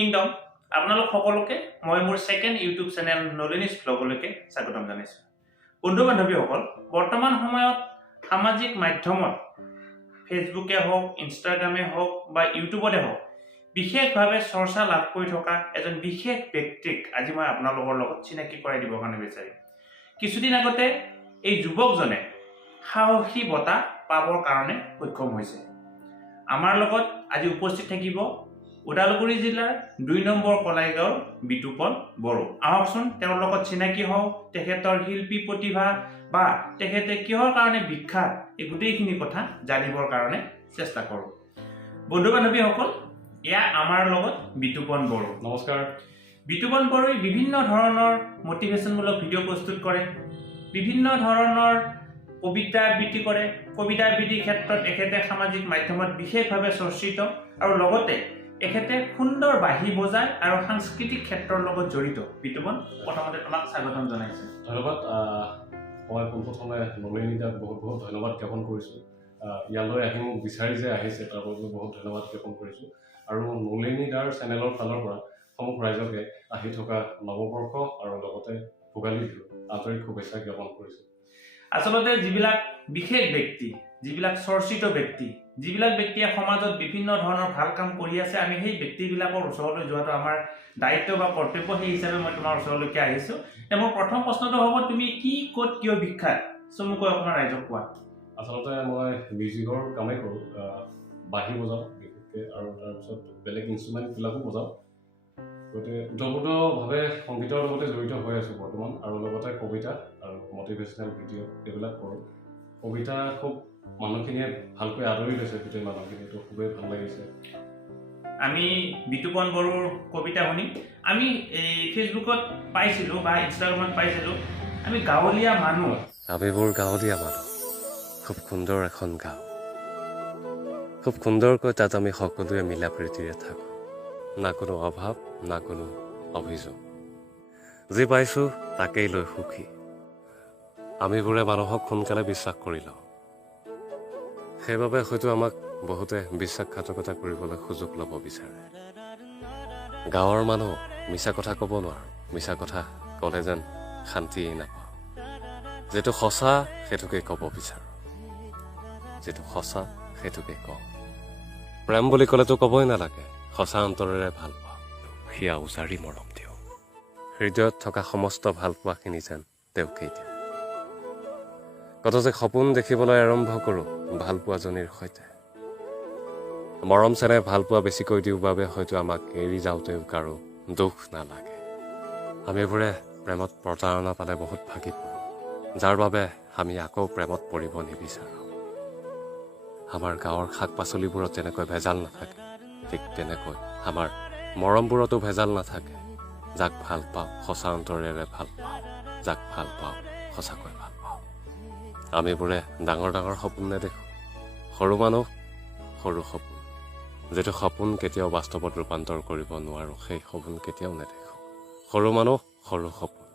kingdom আপোনালোক সকলোকে মই মোৰ সেকেন্ড ইউটিউব চেনেল নলিনীছ ব্লগলৈকে স্বাগতম জানাইছো বন্ধু বান্ধৱীসকল বৰ্তমান সময়ত সামাজিক মাধ্যমত ফেসবুকে হোক ইনষ্টাগ্ৰামে হোক বা ইউটিউবতে হোক বিশেষভাৱে চৰ্চা লাভ কৰি থকা এজন বিশেষ ব্যক্তিক আজি মই আপোনালোকৰ লগত চিনাকি কৰাই দিবৰ কাৰণে বিচাৰিম কিছুদিন আগতে এই যুৱকজনে সাহসী বঁটা পাবৰ কাৰণে সক্ষম হৈছে আমাৰ লগত আজি উপস্থিত থাকিব ওদালগুৰি জিলাৰ 2 নম্বৰ কলাইগাঁৱৰ বিটোপন বড়ো আহকচোন তেওঁৰ লগত চিনাকি হওঁ তেখেতৰ শিল্পী প্ৰতিভা বা তেখেতে কিহৰ কাৰণে বিখ্যাত এই গোটেইখিনি কথা জানিবৰ কাৰণে চেষ্টা কৰোঁ বন্ধু বান্ধৱীসকল এয়া আমাৰ লগত বিটোপন বড়ো নমস্কাৰ বিটোপন বড়োই বিভিন্ন ধৰণৰ মোটিভেশনমূলক ভিডিঅ' প্ৰস্তুত কৰে বিভিন্ন ধৰণৰ কবিতা আবৃত্তি কৰে কবিতা আবৃত্তিৰ ক্ষেত্ৰত এখেতে সামাজিক মাধ্যমত বিশেষভাৱে চৰ্চিত আৰু লগতে এখেতে সুন্দৰ বাঁহী বজায় আৰু সাংস্কৃতিক ক্ষেত্ৰৰ লগত জড়িত বিটোপন প্ৰথমতে তোমাক স্বাগতম জনাইছো ধন্যবাদ মই পোনপ্ৰথমে নলিনীদাক বহুত ধন্যবাদ জ্ঞাপন কৰিছোঁ ইয়ালৈ আহি মোক বিচাৰি যে আহিছে তাৰ বাবে বহুত ধন্যবাদ জ্ঞাপন কৰিছোঁ আৰু নলিনীদাৰ চেনেলৰ ফালৰ পৰা সমগ্ৰ ৰাইজকে আহি থকা নৱবৰ্ষ আৰু লগতে ভোগালী বিহু আন্তৰিক শুভেচ্ছা জ্ঞাপন কৰিছোঁ আচলতে যিবিলাক বিশেষ ব্যক্তি যিবিলাক চৰ্চিত ব্যক্তি যিবিলাক ব্যক্তিয়ে সমাজত বিভিন্ন ধৰণৰ ভাল কাম কৰি আছে আমি সেই ব্যক্তিবিলাকৰ ওচৰলৈ যোৱাটো আমাৰ দায়িত্ব বা কৰ্তব্য সেই হিচাপে মই তোমাৰ ওচৰলৈকে আহিছোঁ মোৰ প্ৰথম প্ৰশ্নটো হ'ব তুমি কি ক'ত কিয় বিখ্যাত চমুকৈ অকণমান ৰাইজক কোৱা আচলতে মই মিউজিকৰ কামেই কৰোঁ বাঁহী বজাওঁ বিশেষকৈ আৰু তাৰপিছত বেলেগ ইনষ্ট্ৰুমেণ্টবিলাকো বজাওঁ গতিকে ওতঃপ্ৰোতভাৱে সংগীতৰ লগতে জড়িত হৈ আছোঁ বৰ্তমান আৰু লগতে কবিতা আৰু মটিভেশ্যনেল ভিডিঅ' এইবিলাক কৰোঁ কবিতা খুব মানুহখিনিয়ে ভালকৈ আদৰি লৈছে গোটেই মানুহখিনি এইটো খুবেই ভাল লাগিছে আমি বিটোপন বড়োৰ কবিতা শুনি আমি এই ফেচবুকত পাইছিলোঁ বা ইনষ্টাগ্ৰামত পাইছিলোঁ আমি গাঁৱলীয়া মানুহ আমিবোৰ গাঁৱলীয়া মানুহ খুব সুন্দৰ এখন গাঁও খুব সুন্দৰকৈ তাত আমি সকলোৱে মিলা প্ৰীতিৰে থাকোঁ না কোনো অভাৱ না কোনো অভিযোগ যি পাইছোঁ তাকেই লৈ সুখী আমিবোৰে মানুহক সোনকালে বিশ্বাস কৰি লওঁ সেইবাবে হয়তো আমাক বহুতে বিশ্বাসঘাতকতা কৰিবলৈ সুযোগ ল'ব বিচাৰে গাঁৱৰ মানুহ মিছা কথা ক'ব নোৱাৰোঁ মিছা কথা ক'লে যেন শান্তিয়েই নাপাওঁ যিটো সঁচা সেইটোকে ক'ব বিচাৰোঁ যিটো সঁচা সেইটোকে কওঁ প্ৰেম বুলি ক'লেতো ক'বই নালাগে সঁচা অন্তৰেৰে ভাল পাওঁ সেয়া উজাৰি মৰম দিওঁ হৃদয়ত থকা সমস্ত ভাল পোৱাখিনি যেন তেওঁকেই দিওঁ কত যে সপোন দেখিবলৈ আৰম্ভ কৰোঁ ভাল পোৱাজনীৰ সৈতে মৰম চেনেহ ভাল পোৱা বেছিকৈ দিওঁ বাবে হয়তো আমাক এৰি যাওঁতেও কাৰো দুখ নালাগে আমিবোৰে প্ৰেমত প্ৰতাৰণা পালে বহুত ভাগি পৰোঁ যাৰ বাবে আমি আকৌ প্ৰেমত পৰিব নিবিচাৰোঁ আমাৰ গাঁৱৰ শাক পাচলিবোৰত যেনেকৈ ভেজাল নাথাকে ঠিক তেনেকৈ আমাৰ মৰমবোৰতো ভেজাল নাথাকে যাক ভাল পাওঁ সঁচা অন্তৰেৰে ভাল পাওঁ যাক ভাল পাওঁ সঁচাকৈ ভাল পাওঁ আমিবোৰে ডাঙৰ ডাঙৰ সপোন নেদেখোঁ সৰু মানুহ সৰু সপোন যিটো সপোন কেতিয়াও বাস্তৱত ৰূপান্তৰ কৰিব নোৱাৰোঁ সেই সপোন কেতিয়াও নেদেখোঁ সৰু মানুহ সৰু সপোন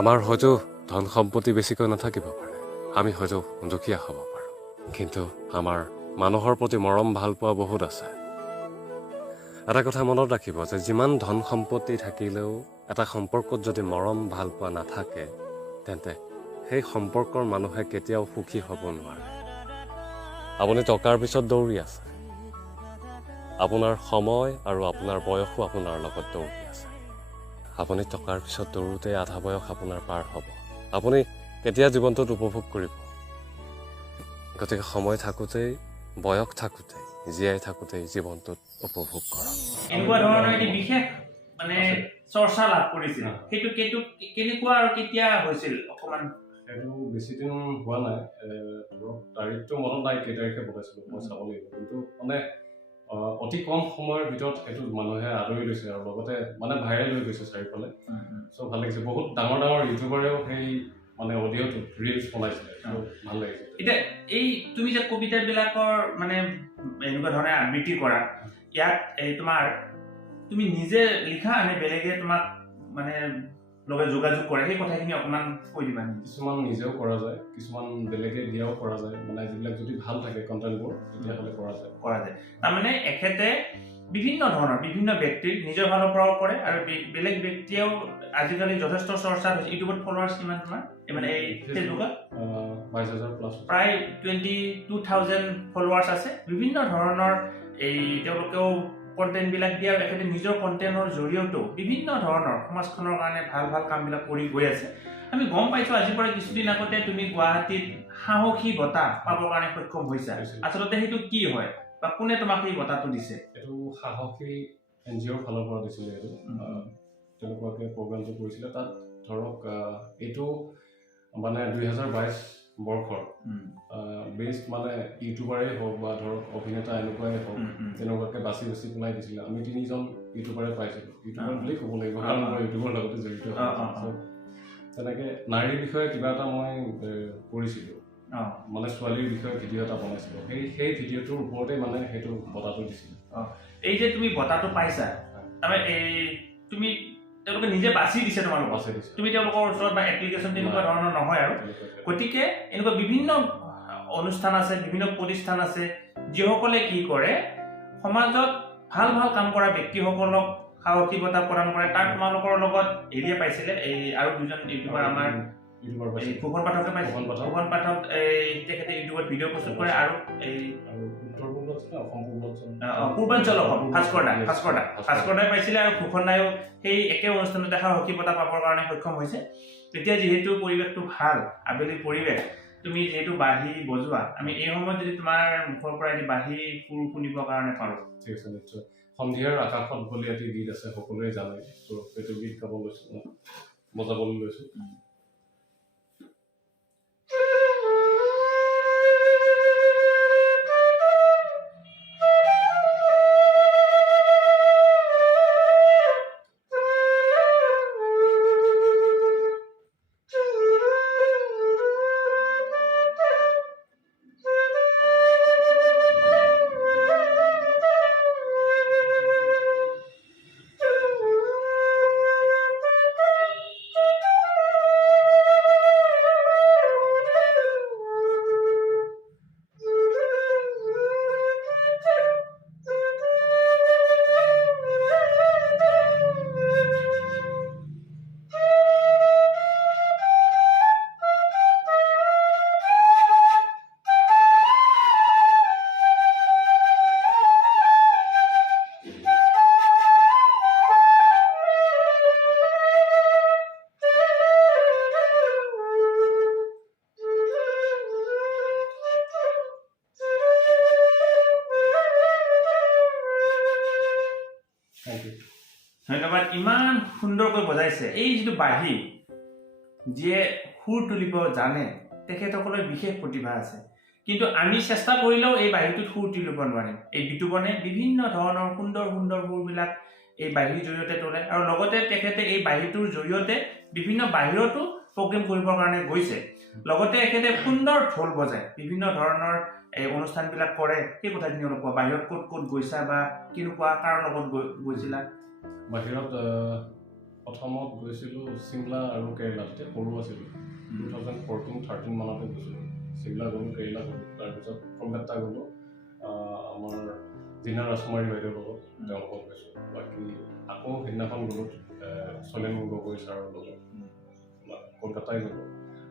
আমাৰ হয়তো ধন সম্পত্তি বেছিকৈ নাথাকিব পাৰে আমি হয়তো দুখীয়া হ'ব পাৰোঁ কিন্তু আমাৰ মানুহৰ প্ৰতি মৰম ভাল পোৱা বহুত আছে এটা কথা মনত ৰাখিব যে যিমান ধন সম্পত্তি থাকিলেও এটা সম্পৰ্কত যদি মৰম ভাল পোৱা নাথাকে তেন্তে সেই সম্পৰ্কৰ মানুহে কেতিয়াও সুখী হ'ব নোৱাৰে আপুনি টকাৰ পিছত দৌৰি আছে আপোনাৰ সময় আৰু আপোনাৰ বয়সো আপোনাৰ লগত দৌৰি আছে আপুনি টকাৰ পিছত দৌৰোতে আধা বয়স আপোনাৰ পাৰ হ'ব আপুনি কেতিয়া জীৱনটোত উপভোগ কৰিব গতিকে সময় থাকোঁতেই বয়স থাকোঁতেই জীয়াই থাকোঁতেই জীৱনটোত উপভোগ কৰক এনেকুৱা ধৰণৰ এটি বিশেষ মানে চৰ্চা লাভ কৰিছিল সেইটো কেনেকুৱা আৰু কেতিয়া হৈছিল অকণমান সেইটো বেছি দিন হোৱা নাই ধৰক তাৰিখটো মনত নাই কেই তাৰিখে বনাইছিলোঁ মই চাব লাগিব কিন্তু মানে অতি কম সময়ৰ ভিতৰত সেইটো মানুহে আদৰি লৈছে আৰু লগতে মানে ভাইৰেল হৈ গৈছে চাৰিওফালে চ' ভাল লাগিছে বহুত ডাঙৰ ডাঙৰ ইউটিউবাৰেও সেই মানে অডিঅ'টো ৰিলছ বনাইছিলে ভাল লাগিছে এতিয়া এই তুমি যে কবিতাবিলাকৰ মানে এনেকুৱা ধৰণে আবৃত্তি কৰা ইয়াত এই তোমাৰ তুমি নিজে লিখা নে বেলেগে তোমাক মানে লগত যোগাযোগ কৰে সেই কথাখিনি অকণমান কৈ দিবা নেকি কিছুমান নিজেও কৰা যায় কিছুমান বেলেগে দিয়াও কৰা যায় মানে যিবিলাক যদি ভাল থাকে কণ্টেণ্টবোৰ তেতিয়াহ'লে কৰা যায় তাৰমানে এখেতে বিভিন্ন ধৰণৰ বিভিন্ন ব্যক্তিৰ নিজৰ ফালৰ পৰাও কৰে আৰু বেলেগ ব্যক্তিয়েও আজিকালি যথেষ্ট চৰ্চা হৈছে ইউটিউবত ফলোৱাৰ্ছ কিমান তোমাৰ মানে এই ফেচবুকত 22,000 প্লাছ প্ৰায় 22,000 ফলোৱাৰ্ছ আছে বিভিন্ন ধৰণৰ এই তেওঁলোকেও কণ্টেণ্টবিলাক দিয়ে আৰু একেবাৰে নিজৰ কণ্টেণ্টৰ জৰিয়তেও বিভিন্ন ধৰণৰ সমাজখনৰ কাৰণে ভাল ভাল কামবিলাক কৰি গৈ আছে আমি গম পাইছোঁ আজিৰ পৰা কিছুদিন আগতে তুমি গুৱাহাটীত সাহসী বঁটা পাবৰ কাৰণে সক্ষম হৈছা আচলতে সেইটো কি হয় বা কোনে তোমাক এই বঁটাটো দিছে এইটো সাহসী NGOৰ ফালৰ পৰা দিছিলে এইটো তেনেকুৱাকে প্ৰগ্ৰামটো কৰিছিলে তাত ধৰক এইটো মানে 2022 বৰ্ষৰ বেষ্ট মানে ইউটিউবাৰেই হওক বা ধৰক অভিনেতা এনেকুৱাই হওক তেনেকুৱাকে বাছি বাছি পেলাই দিছিলে আমি 3জন ইউটিউবাৰে পাইছিলোঁ ইউটিউবাৰ বুলি ক'ব লাগিব কাৰণ মই ইউটিউবৰ লগতে জড়িত তেনেকৈ নাৰীৰ বিষয়ে কিবা এটা মই কৰিছিলোঁ মানে ছোৱালীৰ বিষয়ে ভিডিঅ' এটা বনাইছিলোঁ সেই ভিডিঅ'টোৰ ওপৰতে মানে সেইটো বঁটাটো দিছিলোঁ এই যে তুমি বঁটাটো পাইছা তাৰমানে এই তুমি তেওঁলোকে নিজে বাছি দিছে তোমালোকক বাছি দিছে তুমি তেওঁলোকৰ ওচৰত বা এপ্লিকেশ্যন তেনেকুৱা ধৰণৰ নহয় আৰু গতিকে এনেকুৱা বিভিন্ন অনুষ্ঠান আছে বিভিন্ন প্ৰতিষ্ঠান আছে যিসকলে কি কৰে সমাজত ভাল ভাল কাম কৰা ব্যক্তিসকলক সাহসী বঁটা প্ৰদান কৰে তাত তোমালোকৰ লগত এৰিয়া পাইছিলে এই আৰু দুজন ইউটিউবাৰ আমাৰ ফুকন পাঠকে পাইছে ফুকন পাঠক তেখেতে ইউটিউবত ভিডিঅ' প্ৰস্তুত কৰে আৰু এই পূৰ্বাঞ্চল ভাস্কৰদাই পাইছিলে আৰু ফুকন দায়ো সেই একে অনুষ্ঠানতে সাহসী বঁটা পাবৰ কাৰণে সক্ষম হৈছে তেতিয়া যিহেতু পৰিৱেশটো ভাল আবেলি পৰিৱেশ তুমি যিহেতু বাঁহী বজোৱা আমি এই সময়ত যদি তোমাৰ মুখৰ পৰা এটি বাঁহী সুৰ শুনিবৰ কাৰণে পাৰোঁ ঠিক আছে নিশ্চয় সন্ধিয়াৰ আকাশত বুলি এটি গীত আছে সকলোৱে জানে তো সেইটো গীত গাব লৈছোঁ বজাবলৈ লৈছোঁ ধন্যবাদ ইমান সুন্দৰকৈ বজাইছে এই যিটো বাঁহী যিয়ে সুৰ তুলিব জানে তেখেতসকলৰ বিশেষ প্ৰতিভা আছে কিন্তু আমি চেষ্টা কৰিলেও এই বাঁহীটোত সুৰ তুলিব নোৱাৰিম এই বিতুপনে বিভিন্ন ধৰণৰ সুন্দৰ সুন্দৰ সুৰবিলাক এই বাঁহীৰ জৰিয়তে তোলে আৰু লগতে তেখেতে এই বাঁহীটোৰ জৰিয়তে বিভিন্ন বাহিৰতো প্ৰগ্ৰেম কৰিবৰ কাৰণে গৈছে লগতে তেখেতে সুন্দৰ ঢোল বজায় বিভিন্ন ধৰণৰ এই অনুষ্ঠানবিলাক কৰে সেই কথাখিনি অলপ কোৱা বাহিৰত ক'ত ক'ত গৈছা বা কেনেকুৱা কাৰ লগত গৈছিলা বাহিৰত প্ৰথমত গৈছিলোঁ চিমলা আৰু কেৰেলাতে সৰু আছিলোঁ 2014-13 মানতে গৈছিলোঁ চিমলা গ'লোঁ কেৰেলা গ'লোঁ তাৰপিছত কলকাতা গ'লোঁ আমাৰ জিনা ৰাজকুমাৰী বাইদেউৰ লগত তেওঁলোকক গৈছোঁ বাকী আকৌ সেইদিনাখন গ'লোঁ চলেন গগৈ ছাৰৰ লগত কলকাতাই গ'লোঁ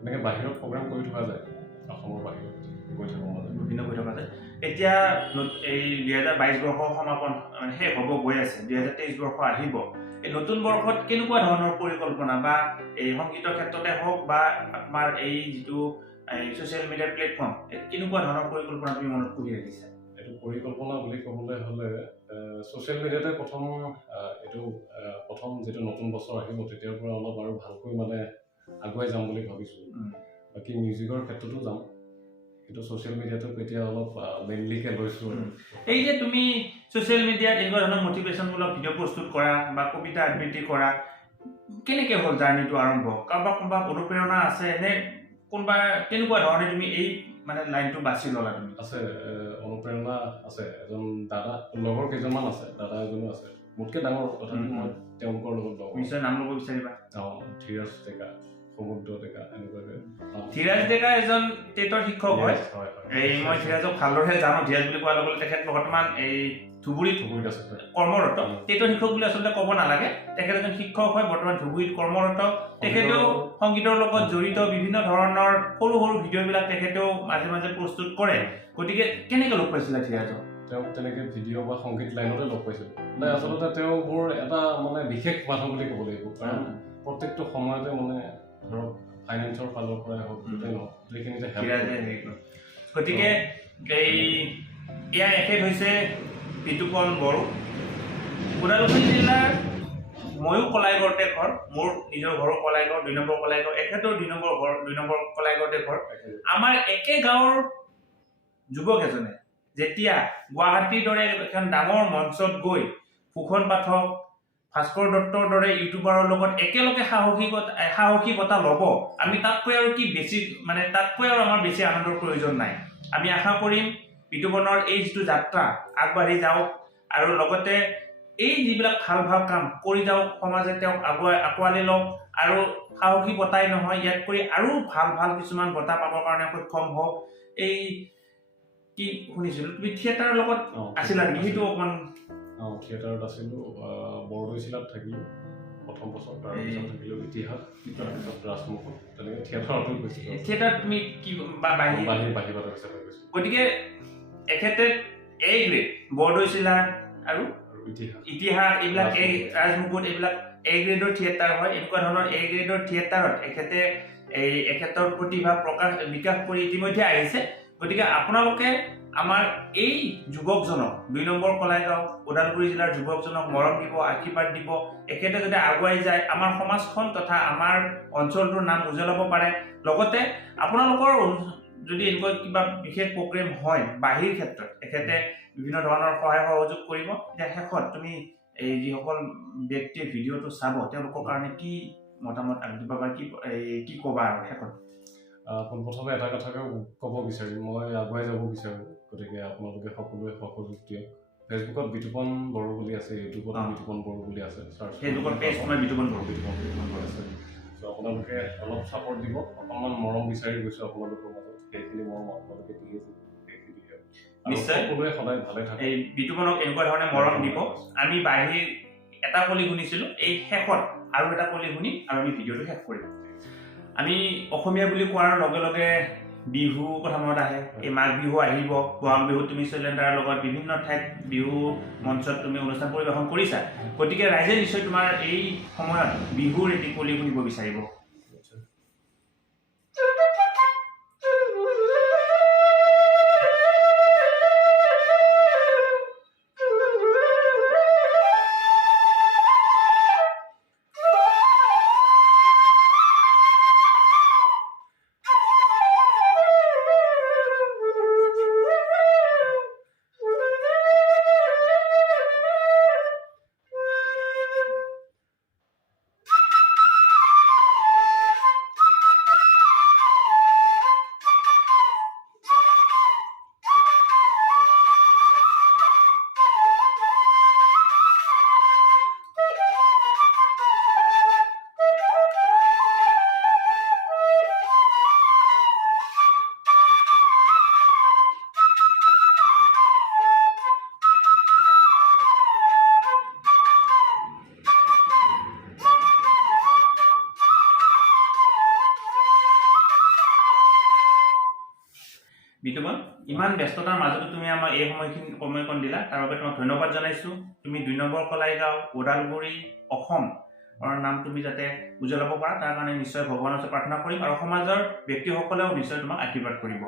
এনেকৈ বাহিৰত প্ৰগ্ৰাম কৰি থকা যায় অসমৰ বাহিৰত গৈ থাকোঁ মাজে বিভিন্ন গৈ থকা যায় এতিয়া এই 2022 বৰ্ষৰ সমাপন শেষ হ'ব গৈ আছে 2023 বৰ্ষ আহিব এই নতুন বৰ্ষত কেনেকুৱা ধৰণৰ পৰিকল্পনা বা এই সংগীতৰ ক্ষেত্ৰতে হওক বা আমাৰ এই যিটো ছ'চিয়েল মিডিয়াৰ প্লেটফৰ্ম কেনেকুৱা ধৰণৰ পৰিকল্পনা তুমি মনত পুহি ৰাখিছা এইটো পৰিকল্পনা বুলি ক'বলৈ হ'লে ছ'চিয়েল মিডিয়াতে প্ৰথম যিটো নতুন বছৰ আহিব তেতিয়াৰ পৰা অলপ আৰু ভালকৈ মানে আগুৱাই যাম বুলি ভাবিছোঁ বাকী মিউজিকৰ ক্ষেত্ৰতো যাম কিন্তু ছ'চিয়েল মিডিয়াটো এতিয়া অলপ মেইনলিকৈ লৈছোঁ এই যে তুমি ছ'চিয়েল মিডিয়াত এনেকুৱা ধৰণৰ মটিভেশ্যনমূলক ভিডিঅ' প্ৰস্তুত কৰা বা কবিতা আবৃত্তি কৰা কেনেকৈ হ'ল জাৰ্ণিটো আৰম্ভ কোনোবা অনুপ্ৰেৰণা আছে নে কোনোবা কেনেকুৱা ধৰণে তুমি এই মানে লাইনটো বাছি ল'লা তুমি আছে অনুপ্ৰেৰণা আছে এজন দাদা লগৰ কেইজনমান আছে দাদা এজনো আছে মোতকৈ ডাঙৰ কথাটো মই তেওঁলোকৰ লগত লগ নিশ্চয় নাম ল'ব বিচাৰিবা ধীৰাজ ডেকা সমুদ্ৰ ডেকা এনেকুৱাকৈ ধীৰাজ ডেকা এজন টেটৰ শিক্ষক হয় এই মই ধীৰাজক ভালদৰে জানো ধীৰাজ বুলি কোৱাৰ লগে লগে তেখেত বৰ্তমান এই ধুবুৰীত আছে কৰ্মৰত টেটৰ শিক্ষক বুলি আচলতে ক'ব নালাগে তেখেত এজন শিক্ষক হয় বৰ্তমান ধুবুৰীত কৰ্মৰত তেখেতেও সংগীতৰ লগত জড়িত বিভিন্ন ধৰণৰ সৰু সৰু ভিডিঅ'বিলাক তেখেতেও মাজে মাজে প্ৰস্তুত কৰে গতিকে কেনেকৈ লগ পাইছিলে থিয়াটো তেওঁ তেনেকৈ ভিডিঅ' বা সংগীত লাইনতে লগ পাইছিলোঁ নাই আচলতে তেওঁ মোৰ এটা মানে বিশেষ মানুহ বুলি ক'ব লাগিব কাৰণ প্ৰত্যেকটো সময়তে মানে ধৰক ফাইনেন্সৰ ফালৰ পৰাই হওক গোটেই নহওক সেইখিনিতে হেল্প গতিকে এই ইয়াৰ এখেত হৈছে বিতুপন বড়ো ওদালগুৰি জিলাৰ ময়ো কলাইগড়তে ঘৰ মোৰ নিজৰ ঘৰো কলাইগড় 2 নম্বৰ কলাইগড় এখেতৰ 2 নম্বৰ ঘৰ 2 নম্বৰ কলাইগড়তে ঘৰ আমাৰ একে গাঁৱৰ যুৱক এজনে যেতিয়া গুৱাহাটীৰ দৰে এখন ডাঙৰ মঞ্চত গৈ ফুকন পাঠক ভাস্কৰ দত্তৰ দৰে ইউটিউবাৰৰ লগত একেলগে সাহসিকতা ল'ব আমি তাতকৈ আৰু কি বেছি মানে তাতকৈ আৰু আমাৰ বেছি আনন্দৰ প্ৰয়োজন নাই আমি আশা কৰিম বিতুপনৰ এই যিটো যাত্ৰা আগবাঢ়ি যাওক আৰু লগতে এই যিবিলাক ভাল ভাল কাম কৰি যাওক সমাজে তেওঁক আঁকোৱালি লওক আৰু সাহসিকতাই নহয় ইয়াত কৰি আৰু ভাল ভাল কিছুমান বঁটা পাবৰ কাৰণে সক্ষম হওক এই কি শুনিছিলো তুমি থিয়েটাৰৰ লগত আছিলা নেকি সেইটো অকমান থিয়েটাৰত আছিলোঁ বৰদৈচিলাত থাকিলোঁ প্ৰথম বছৰ তাৰপিছত থাকিলোঁ ইতিহাস তাৰপিছত ৰাজমুখত তেনেকৈ থিয়েটাৰতো গৈছিলোঁ থিয়েটাৰ তুমি কি বাহিৰত হিচাপে গৈছোঁ গতিকে এখেতে এ গ্ৰেড বৰদৈচিলা আৰু ইতিহাস এইবিলাক এই ৰাজমুকুট এইবিলাক এ গ্ৰেডৰ থিয়েটাৰ হয় এনেকুৱা ধৰণৰ এ গ্ৰেডৰ থিয়েটাৰত এখেতৰ প্ৰতিভা বিকাশ কৰি ইতিমধ্যে আহিছে গতিকে আপোনালোকে আমাৰ এই যুৱকজনক 2 নম্বৰ কলাইগাঁও ওদালগুৰি জিলাৰ যুৱকজনক মৰম দিব আশীৰ্বাদ দিব এখেতে যদি আগুৱাই যায় আমাৰ সমাজখন তথা আমাৰ অঞ্চলটোৰ নাম উজ্বলাব পাৰে লগতে আপোনালোকৰ যদি এনেকুৱা কিবা বিশেষ প্ৰগ্ৰেম হয় বাহিৰ ক্ষেত্ৰত এখেতে বিভিন্ন ধৰণৰ সহায় সহযোগ কৰিব এতিয়া শেষত তুমি এই যিসকল ব্যক্তিয়ে ভিডিঅ'টো চাব তেওঁলোকৰ কাৰণে কি মতামত আগদিবা বা কি ক'বা আৰু শেষত পোনপ্ৰথমে এটা কথাকে ক'ব বিচাৰিম মই আগুৱাই যাব বিচাৰোঁ গতিকে আপোনালোকে সকলোৱে সহযোগ দিয়ক ফেচবুকত বিতুপন বড়ো বুলি আছে ইউটিউবত বিতুপন বড়ো বুলি আছে ফেচবুকত পেজ তোমাৰ বিতুপন বড়ো আছে ত' আপোনালোকে অলপ ছাপৰ্ট দিব অকণমান মৰম বিচাৰি গৈছোঁ আপোনালোকৰ মাজত সেইখিনি মৰম আপোনালোকে দি আছে সেইখিনি নিশ্চয় সকলোৱে সদায় ভালে থাকে এই বিতুপনক এনেকুৱা ধৰণে মৰম দিব আমি বাহিৰ এটা কলি শুনিছিলোঁ এই শেষত আৰু এটা কলি শুনি আৰু আমি ভিডিঅ'টো শেষ কৰিম আমি অসমীয়া বুলি কোৱাৰ লগে লগে বিহু কথা মনত আহে এই মাঘ বিহু আহিব বহাগ বিহুত তুমি চিলিণ্ডাৰৰ লগত বিভিন্ন ঠাইত বিহু মঞ্চত তুমি অনুষ্ঠান পৰিৱেশন কৰিছা গতিকে ৰাইজে নিশ্চয় তোমাৰ এই সময়ত বিহুৰ এটি কলি শুনিব বিচাৰিব বিতুপন ইমান ব্যস্ততাৰ মাজতো তুমি আমাৰ এই সময়কণ দিলা তাৰ বাবে তোমাক ধন্যবাদ জনাইছোঁ তুমি 2 নম্বৰ কলাইগাঁও ওদালগুৰি অসম নাম তুমি যাতে উজ্বলাব পাৰা তাৰ কাৰণে নিশ্চয় ভগৱানৰ ওচৰত প্ৰাৰ্থনা কৰিম আৰু সমাজৰ ব্যক্তিসকলেও নিশ্চয় তোমাক আশীৰ্বাদ কৰিব